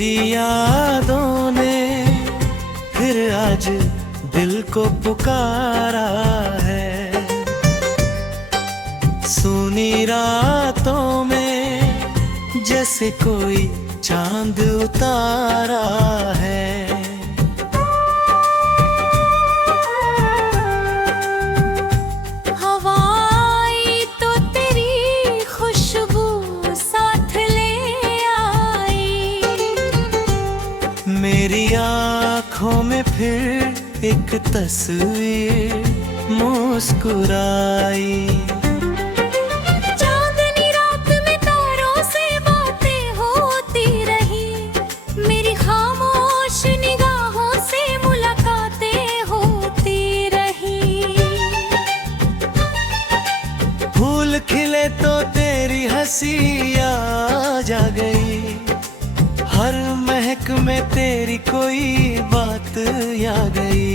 तेरी यादों ने फिर आज दिल को पुकारा है। सुनी रातों में जैसे कोई चांद उतारा है। हवाई तो तेरी खुशबू साथ ले आई। मेरी आँखों में फिर एक तस्वीर मुस्कुराई। चांदनी रात में तारों से बातें होती रही। मेरी खामोश निगाहों से मुलाकातें होती रही। फूल खिले तो तेरी हंसी आ जा गई। हर महक में तेरी कोई बात आ गई।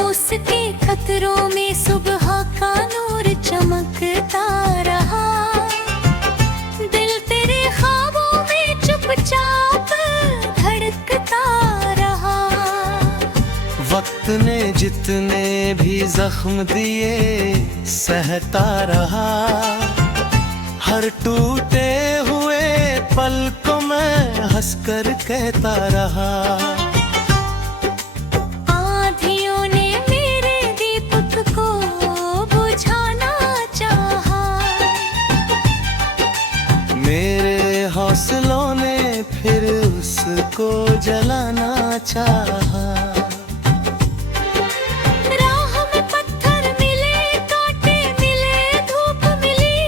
उसके कतरों में सुबह का नूर चमकता रहा। दिल तेरे ख्वाबों में चुपचाप धड़कता रहा। वक्त ने जितने भी जख्म दिए सहता रहा। हर टूटे हुए पल को मैं हंसकर कहता रहा। आँधियों ने मेरे दीपक को बुझाना चाहा। मेरे हौसलों ने फिर उसको जलाना चाहा। राह में पत्थर मिले, कांटे मिले, धूप मिली।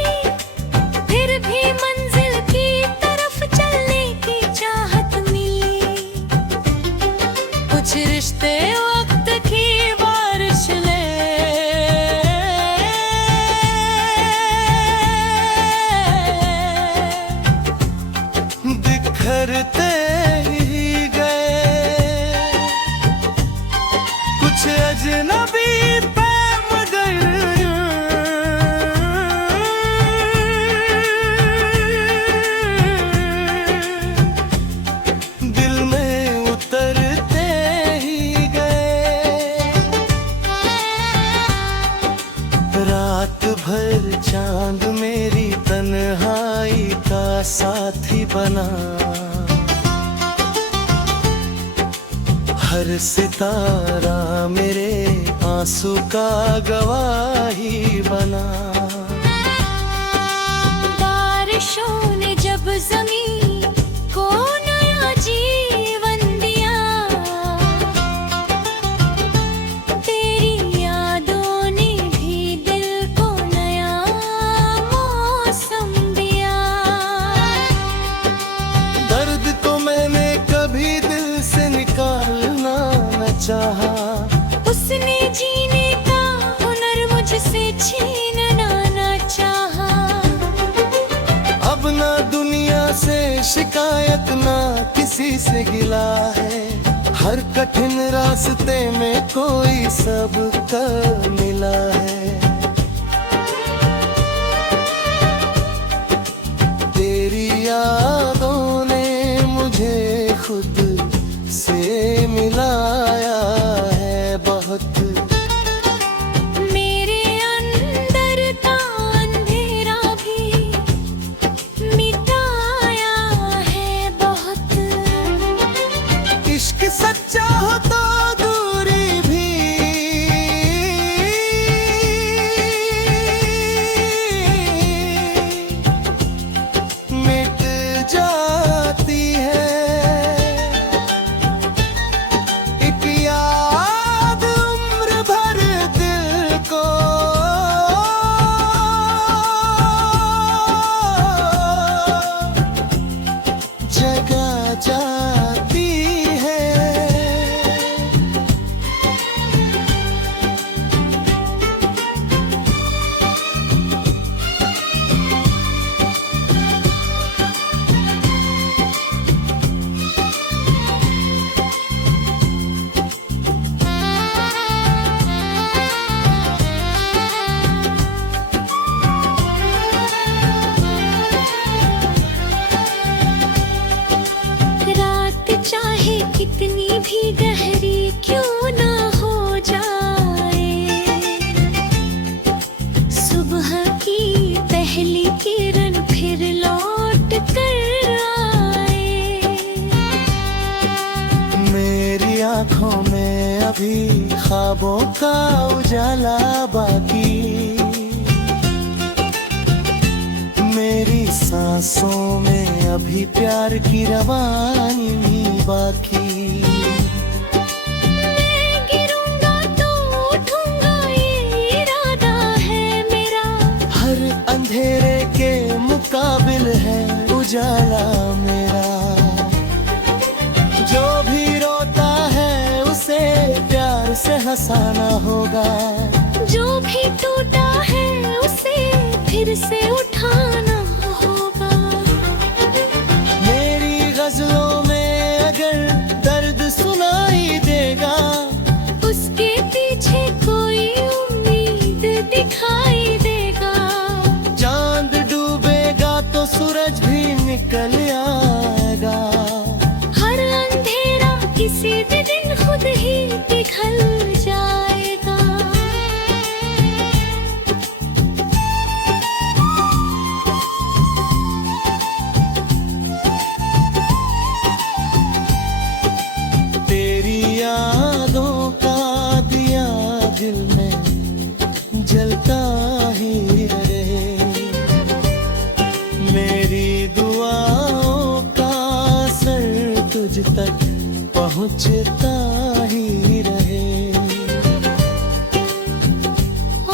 फिर भी मंजिल की तरफ चलने की चाहत मिली। कुछ रिश्ते वक्त की बारिश ले बिखरते ही गए। कुछ अजनबी पे मगर दिल में उतरते ही गए। रात भर चांद मेरी तन्हाई का साथी बना। हर सितारा मेरे आंसू का गवाही बना। बारिशों ने जब ज़मीन को नया जीवन दिया। तेरी यादों ने भी दिल को नया मौसम दिया। दर्द को मैंने कभी दिल से निकालना न चाहा। उसने जीने का हुनर मुझसे छीनना न चाहा। अब ना दुनिया से शिकायत ना किसी से गिला है। हर कठिन रास्ते में कोई सबका मिला है। तेरी यादों ने मुझे खुद से मिलाया है बहुत। मेरे अंदर का अंधेरा भी मिटाया है बहुत। इश्क सच्चा हो तो दूरी भी गहरी क्यों ना हो जाए, सुबह की पहली किरण फिर लौट कर आए। मेरी आंखों में अभी ख्वाबों का उजाला बाकी, मेरी सांसों में अभी प्यार की रवानी बाकी। मैं गिरूंगा तो उठूंगा ये इरादा है मेरा, हर अंधेरे के मुकाबिल है उजाला मेरा। जो भी रोता है उसे प्यार से हंसाना होगा, जो भी टूटा है उसे फिर से उठाना होगा। मेरी गजलों में अगर दर्द सुनाई देगा, उसके पीछे कोई उम्मीद दिखाई देगा। चांद डूबेगा तो सूरज भी निकल आएगा, हर अंधेरा किसी दिन खुद ही पिघल जाएगा। तेरी यादों का दिया दिल में जलता ही रहे, मेरी दुआओं का असर तुझ तक पहुंचता ही रहे।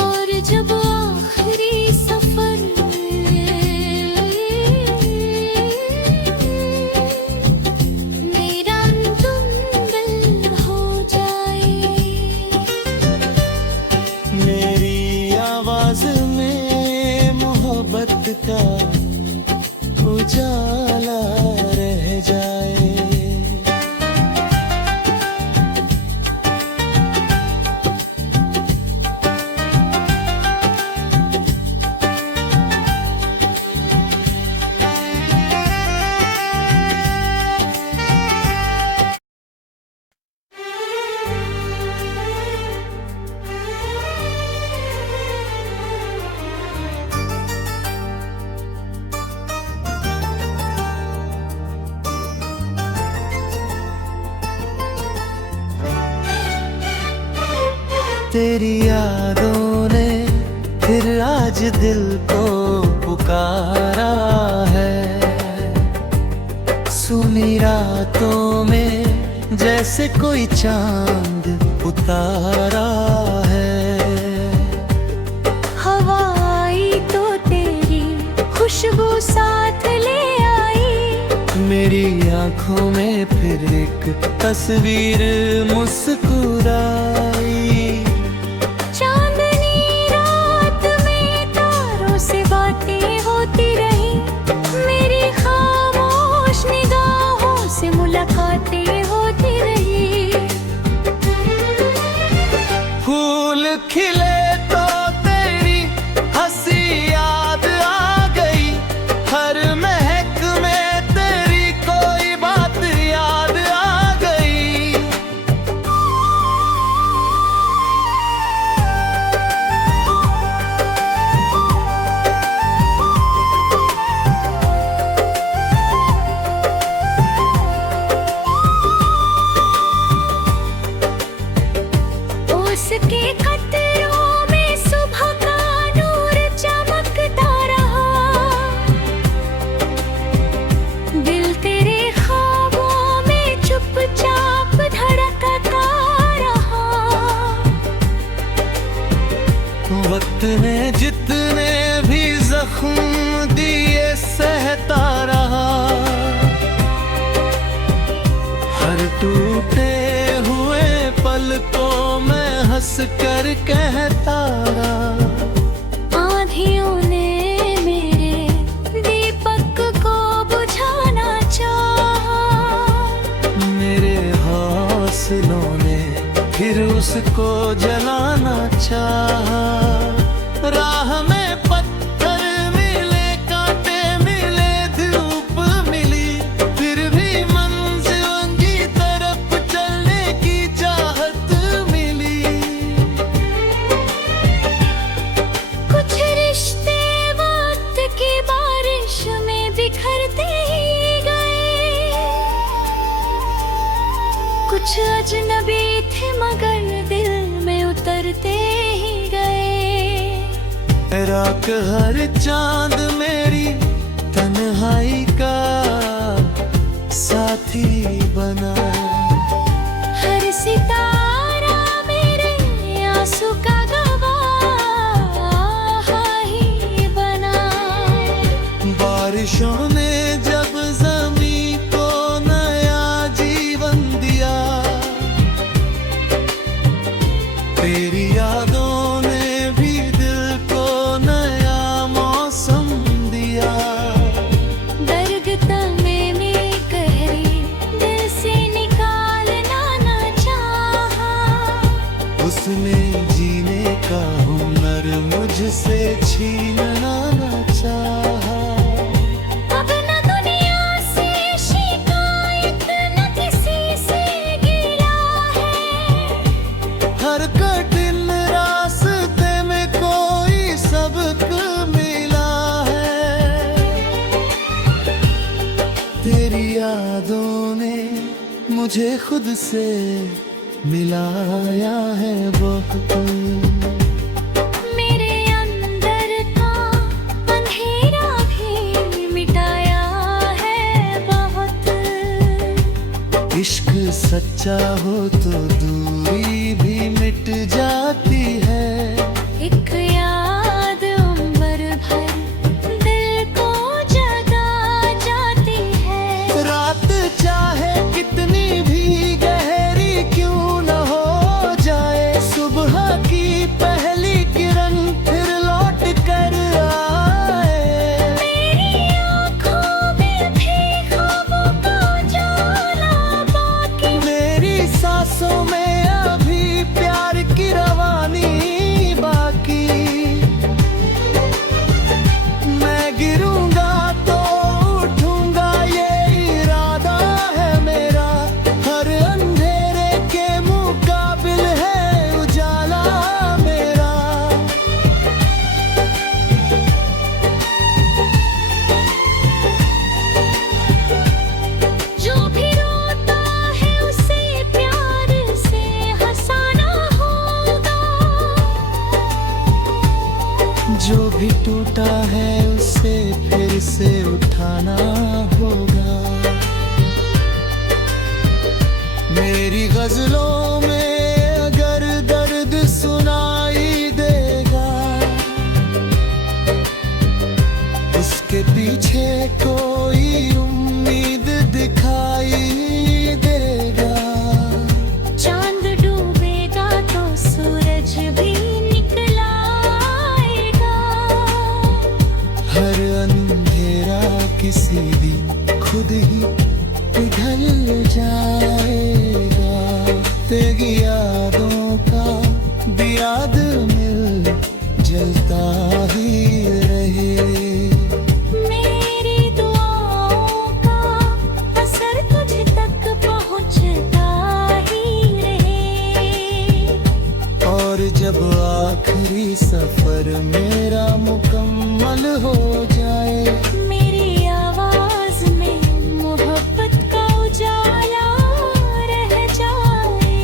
और जब आखिरी सफर मेरा तुम हो जाए, मेरी आवाज में मोहब्बत का उजाला रह जाए। तेरी यादों ने फिर आज दिल को पुकारा है, सुनी रातों में जैसे कोई चांद उतारा है। हवा आई तो तेरी खुशबू साथ ले आई, मेरी आंखों में फिर एक तस्वीर मुस्कुराई। चांदनी रात में तारों से बातें होती रही, मेरी खामोश निगाहों से मुलाकातें होती रही। फूल खिले तो तेरी हंसी याद आ गई, हर महक में तेरी कोई बात याद आ गई। उसके कतरों में सुबह का नूर चमकता रहा, दिल तेरे ख्वाबों में चुपचाप धड़कता रहा। वक्त ने जितने भी जख्म दिए सहता रहा, हर टूटे हुए पल को मैं हंस कर कहता रहा। आंधियों ने मेरे दीपक को बुझाना चाहा, मेरे हौसलों ने फिर उसको जलाना चाहा। राह में पत्थर मिले, कांटे मिले, धूप मिली, फिर भी मंजिल की तरफ चलने राख हर चांद मेरी तन्हाई का साथी बना। हर सितारा मेरे आंसू का गवाह ही बना। बारिशों ने जब ज़मीं को नया जीवन दिया, तेरी यादों ने भी दिल को नया मौसम दिया। दर्द तमे में गहरी दिल से निकालना न चाहा। उसने जीने का हुनर मुझसे छीनना न चाहा। अब न दुनिया से शिकायत न किसी से गिला है। हर कठिन रास्ते में कोई सबक मिला है। तेरी यादों ने मुझे खुद से मिलाया है बहुत। मेरे अंदर का अंधेरा भी मिटाया है बहुत। इश्क सच्चा हो तो दूरी भी मिट जाती है। एक याद उम्र भर दिल को जगा जाती है। रात चाहे कितनी भी गहरी क्यों न हो जाए, सुबह की पहली किरण फिर लौट कर आए। मेरी आँखों में भी ख्वाबों का उजाला बाकी। मेरी सांसों में अभी प्यार की रवानी बाकी। मैं गिरूंगा तो उठूंगा ये इरादा है मेरा। हर अंधेरे के मुकाबिल है उजाला मेरा। जो भी रोता है उसे प्यार से हंसाना होगा। जो भी टूटा है उसे फिर से उठाना होगा। मेरी गजलों में अगर दर्द सुनाई देगा, उसके पीछे कोई उम्मीद दिखाई देगा। चांद डूबेगा तो सूरज भी निकल आएगा। हर अंधेरा किसी दिन खुद ही पिघल जाएगा। तेरी यादों का दिया दिल मिल जलता ही रहे। मेरी दुआओं का असर तुझ तक पहुंचता ही रहे। और जब आखिरी सफर मेरा मुकम्मल हो जाए, मेरी आवाज में मोहब्बत का उजाला रह जाए।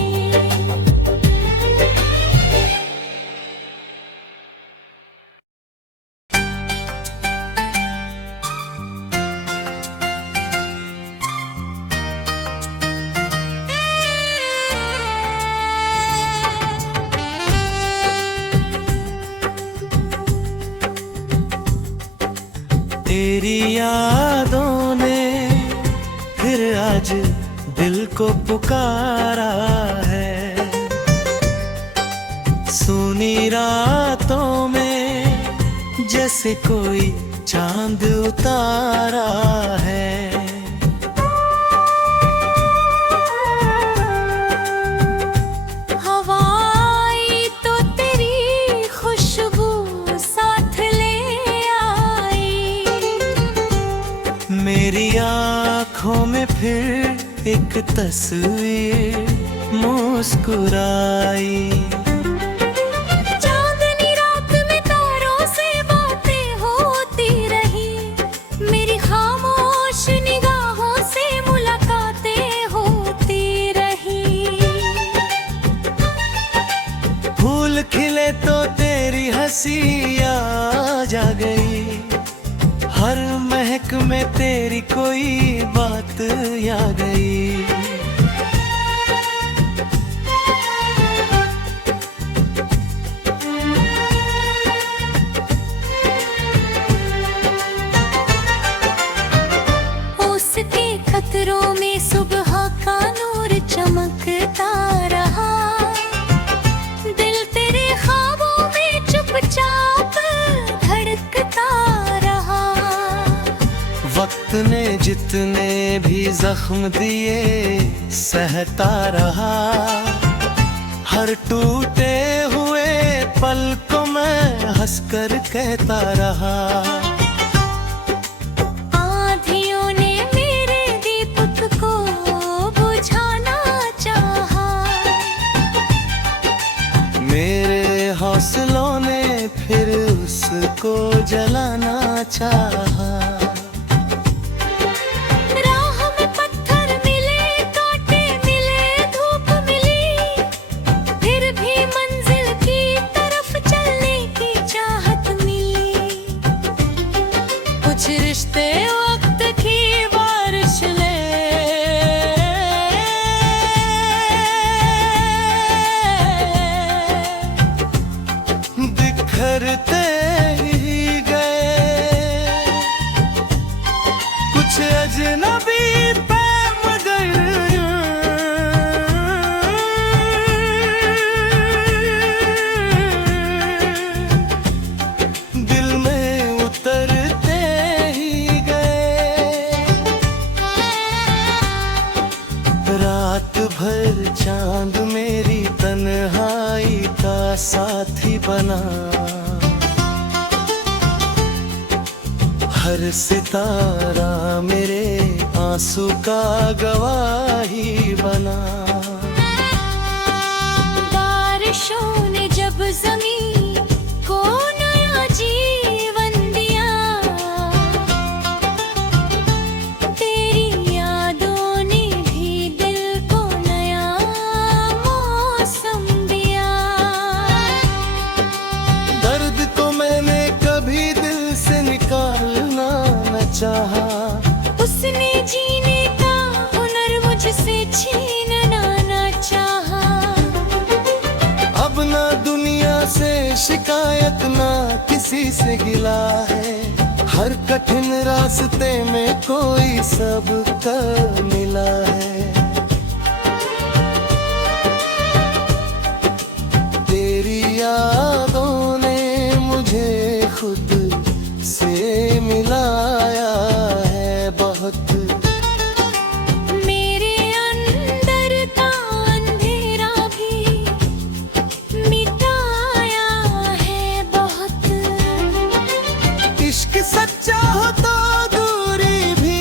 तेरी यादों ने फिर आज दिल को पुकारा है। सुनी रातों में जैसे कोई चांद उतारा है। हवाई तो तेरी खुशबू साथ ले आई। मेरी आँखों में फिर एक तस्वीर मुस्कुराई। चांदनी रात में तारों से बातें होती रही। मेरी खामोश निगाहों से मुलाकातें होती रही। फूल खिले तो तेरी हंसी याद हर महक में तेरी कोई बात आ गई। उसके खतरों में सुबह का नूर चमकता रहा। दिल तेरे ख्वाबों में चुपचाप धड़कता रहा। वक्त ने जितने भी जख्म दिए सहता रहा। हर टूटे हुए पल को मैं हंसकर कहता रहा। आँधियों ने मेरे दीपक को बुझाना चाहा। मेरे हौसलों ने फिर उसको जलाना चाहा। राह में पत्थर मिले, कांटे मिले, धूप मिली, फिर भी मंजिल की तरफ चलने की चाहत मिली। कुछ रिश्ते वक्त की बारिश ले बिखरते ही गए। कुछ अजनबी पे मगर दिल में उतरते ही गए। रात भर चांद मेरी तन्हाई का साथी बना। हर सितारा मेरे आंसू का गवाही बना। बारिशों ने जब ज़मीन को नया जीवन दिया। तेरी यादों ने भी दिल को नया मौसम दिया। दर्द को मैंने कभी दिल से निकालना न चाहा। उसने जीने का हुनर मुझसे छीनना न चाहा। अब ना दुनिया से शिकायत ना किसी से गिला है। हर कठिन रास्ते में कोई सबका मिला है। तेरी यादों ने मुझे खुद से मिलाया है बहुत। मेरे अंदर का अंधेरा भी मिटाया है बहुत। इश्क सच्चा हो तो दूरी भी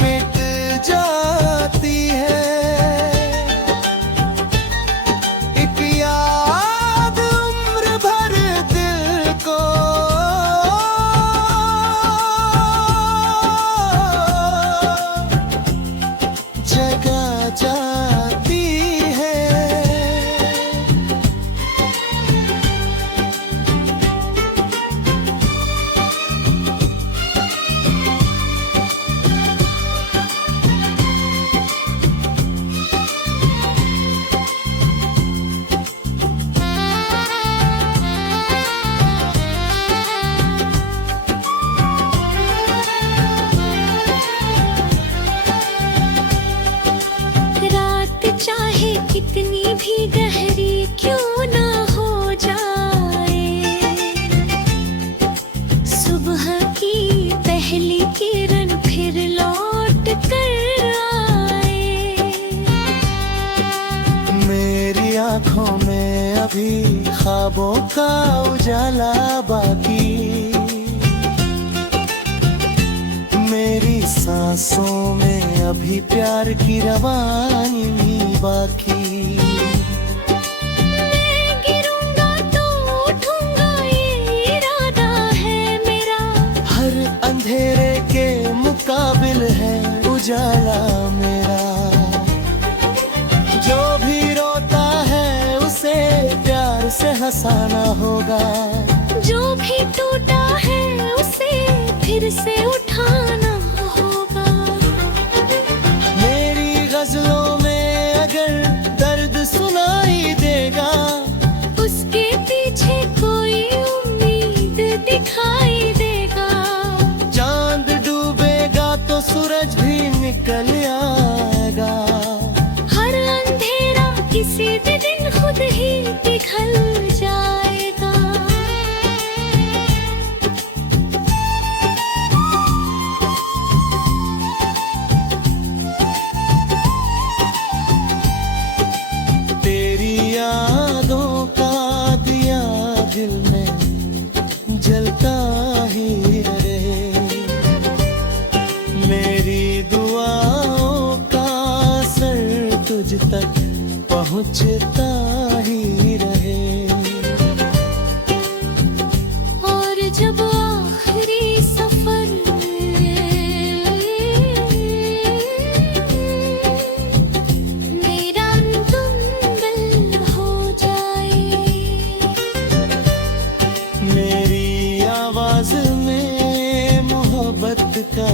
मिट जाती है। एक याद उम्र भर दिल को जगा जाती है। रात चाहे कितनी भी गहरी क्यों ना हो जाए। सुबह की पहली किरण फिर लौट कर आए। मेरी आंखों में अभी ख्वाबों का उजाला बाकी। मेरी सांसों में अभी प्यार की रवानी बाकी। मैं गिरूंगा तो उठूंगा ये इरादा है मेरा। हर अंधेरे के मुकाबिल है उजाला मेरा। जो भी रोता है हंसाना होगा। जो भी टूटा है उसे फिर से उठाना होगा। मेरी गजलों में अगर दर्द सुनाई देगा, उसके पीछे कोई उम्मीद दिखाई देगा। चांद डूबेगा तो सूरज भी निकल आएगा। हर अंधेरा किसी दिन खुद ही पिघल जाएगा। तेरी यादों का दिया दिल में जलता ही रहे। मेरी दुआओं का असर तुझ तक पहुंचता ही रहे। और जब आखिरी सफर मेरा तुम हो जाए, मेरी आवाज में मोहब्बत का